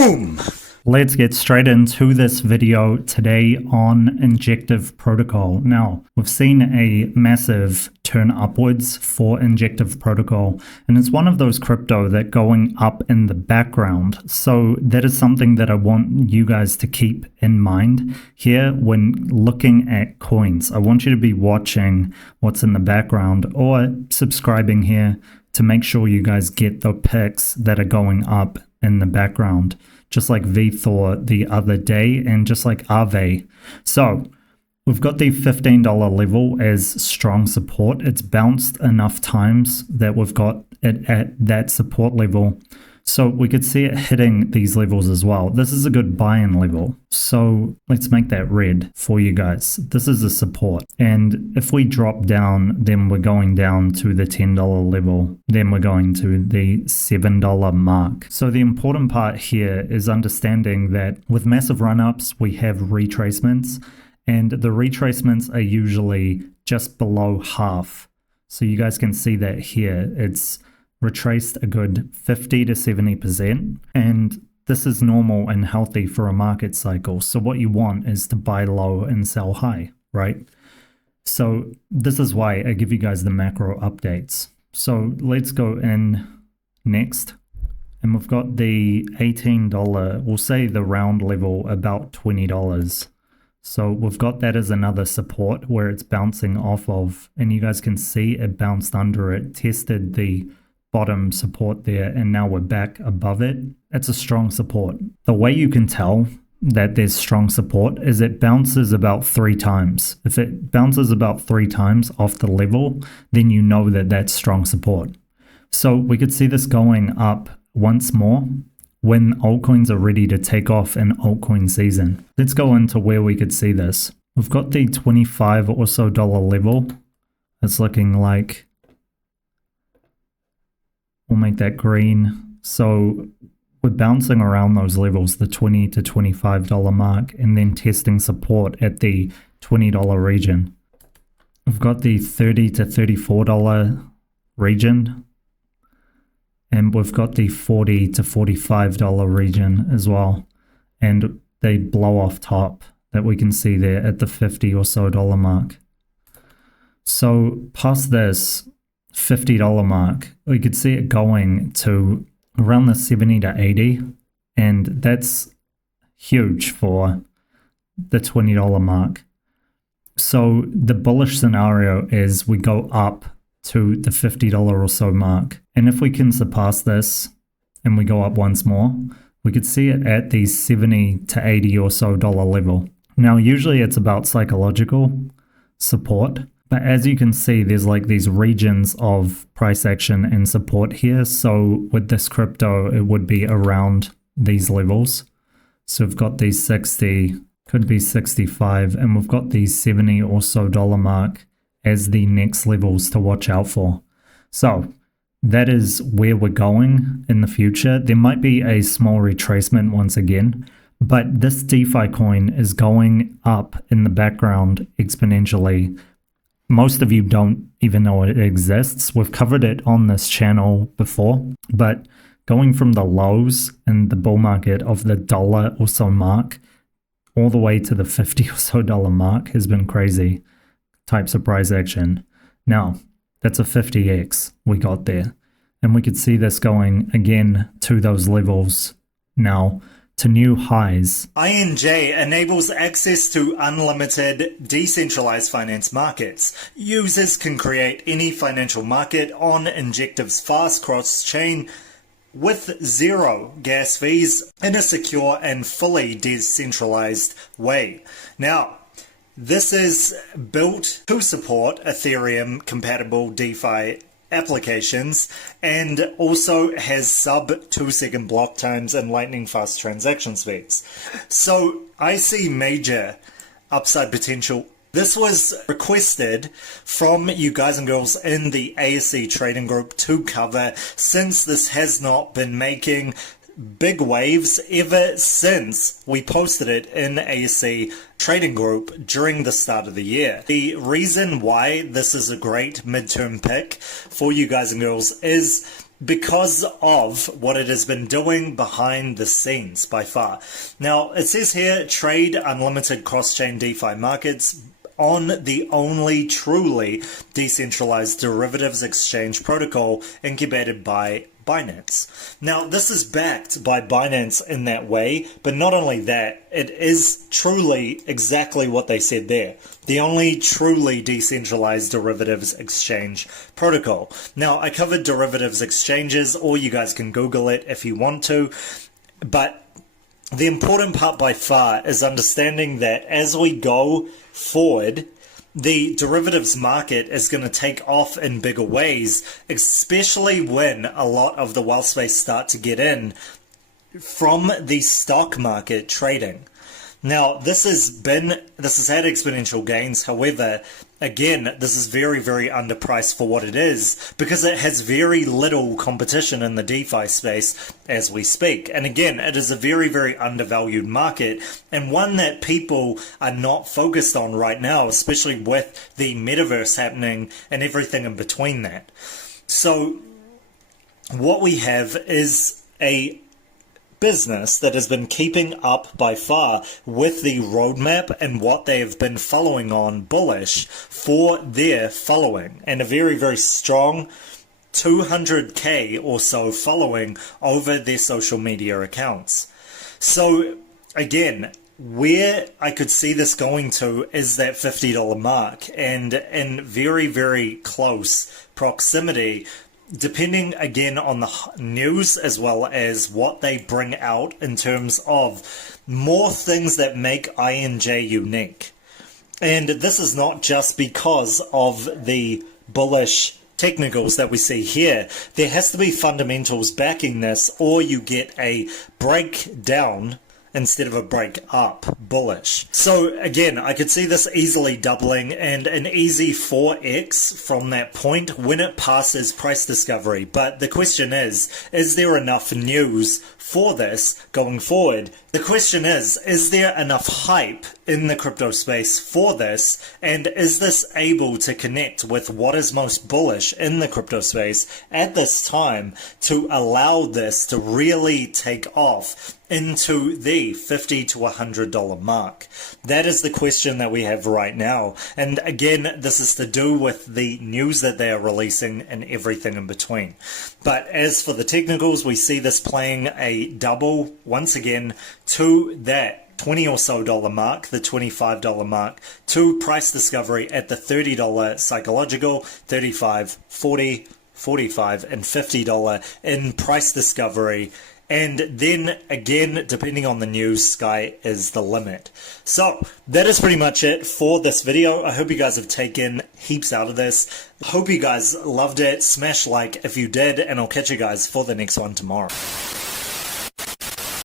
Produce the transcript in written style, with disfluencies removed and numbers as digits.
Boom! Let's get straight into this video today on Injective protocol. Now, we've seen a massive turn upwards for Injective protocol, and it's one of those crypto that going up in the background. So that is something that I want you guys to keep in mind here when looking at coins. I want you to be watching what's in the background or subscribing here to make sure you guys get the picks that are going up in the background, just like VThor the other day and just like Aave. So we've got the $15 level as strong support. It's bounced enough times that we've got it at that support level. So we could see it hitting these levels as well. This is a good buy-in level. So let's make that red for you guys. This is a support. And if we drop down, then we're going down to the $10 level. Then we're going to the $7 mark. So the important part here is understanding that with massive run-ups, we have retracements. And the retracements are usually just below half. So you guys can see that here. It's retraced a good 50 to 70%, and this is normal and healthy for a market cycle. So what you want is to buy low and sell high, right? So this is why I give you guys the macro updates. So let's go in next, and we've got the $18, we'll say the round level about $20. So we've got that as another support where it's bouncing off of, and you guys can see it bounced under it, tested the bottom support there, and now we're back above it. It's a strong support. The way you can tell that there's strong support is it bounces about 3 times. If it bounces about 3 times off the level, then you know that that's strong support. So we could see this going up once more when altcoins are ready to take off in altcoin season. Let's go into where we could see this. We've got the $25 or so level. It's looking like we'll make that green. So we're bouncing around those levels, the $20 to $25 mark, and then testing support at the $20 region. We've got the $30 to $34 region, and we've got the $40 to $45 region as well. And they blow off top that we can see there at the $50 or so mark. So past this $50 mark, we could see it going to around the 70 to 80, and that's huge for the $20 mark. So the bullish scenario is we go up to the $50 or so mark, and if we can surpass this and we go up once more, we could see it at the 70 to 80 or so level. Now usually it's about psychological support, but as you can see, there's like these regions of price action and support here. So with this crypto, it would be around these levels. So we've got these 60, could be 65, and we've got these 70 or so mark as the next levels to watch out for. So that is where we're going in the future. There might be a small retracement once again, but this DeFi coin is going up in the background exponentially. Most of you don't even know it exists. We've covered it on this channel before, but going from the lows in the bull market of the dollar or so mark all the way to the $50 or so mark has been crazy types of price action. Now, that's a 50x we got there. And we could see this going again to those levels now, to new highs. INJ enables access to unlimited decentralized finance markets. Users can create any financial market on Injective's fast cross-chain with 0 gas fees in a secure and fully decentralized way. Now, this is built to support Ethereum compatible DeFi applications, and also has sub 2-second block times and lightning fast transaction speeds. So I see major upside potential. This was requested from you guys and girls in the ASC trading group to cover, since this has not been making big waves ever since we posted it in ASC trading group during the start of the year. The reason why this is a great midterm pick for you guys and girls is because of what it has been doing behind the scenes by far. Now, it says here, trade unlimited cross-chain DeFi markets on the only truly decentralized derivatives exchange protocol incubated by Binance. Now, this is backed by Binance in that way, but not only that, it is truly exactly what they said there. The only truly decentralized derivatives exchange protocol. Now, I covered derivatives exchanges, or you guys can Google it if you want to, but the important part by far is understanding that as we go forward, the derivatives market is going to take off in bigger ways, especially when a lot of the wealth space start to get in from the stock market trading. Now, this has had exponential gains. However, again, this is very, very underpriced for what it is because it has very little competition in the DeFi space as we speak. And again, it is a very, very undervalued market and one that people are not focused on right now, especially with the metaverse happening and everything in between that. So what we have is a business that has been keeping up by far with the roadmap and what they have been following on bullish for their following, and a very, very strong 200k or so following over their social media accounts. So again, where I could see this going to is that $50 mark, and in very, very close proximity, depending again on the news as well as what they bring out in terms of more things that make INJ unique. And this is not just because of the bullish technicals that we see here. There has to be fundamentals backing this, or you get a breakdown instead of a break up bullish. So again, I could see this easily doubling and an easy 4x from that point when it passes price discovery. But the question is there enough news for this going forward? The question is there enough hype in the crypto space for this? And is this able to connect with what is most bullish in the crypto space at this time to allow this to really take off into the $50 to $100 mark? That is the question that we have right now. And again, this is to do with the news that they are releasing and everything in between. But as for the technicals, we see this playing a double once again to that $20 or so mark, the $25 mark, to price discovery at the $30 psychological, $35, $40, $45, and $50 in price discovery. And then again, depending on the news, sky is the limit. So that is pretty much it for this video. I hope you guys have taken heaps out of this. Hope you guys loved it. Smash like if you did, and I'll catch you guys for the next one tomorrow.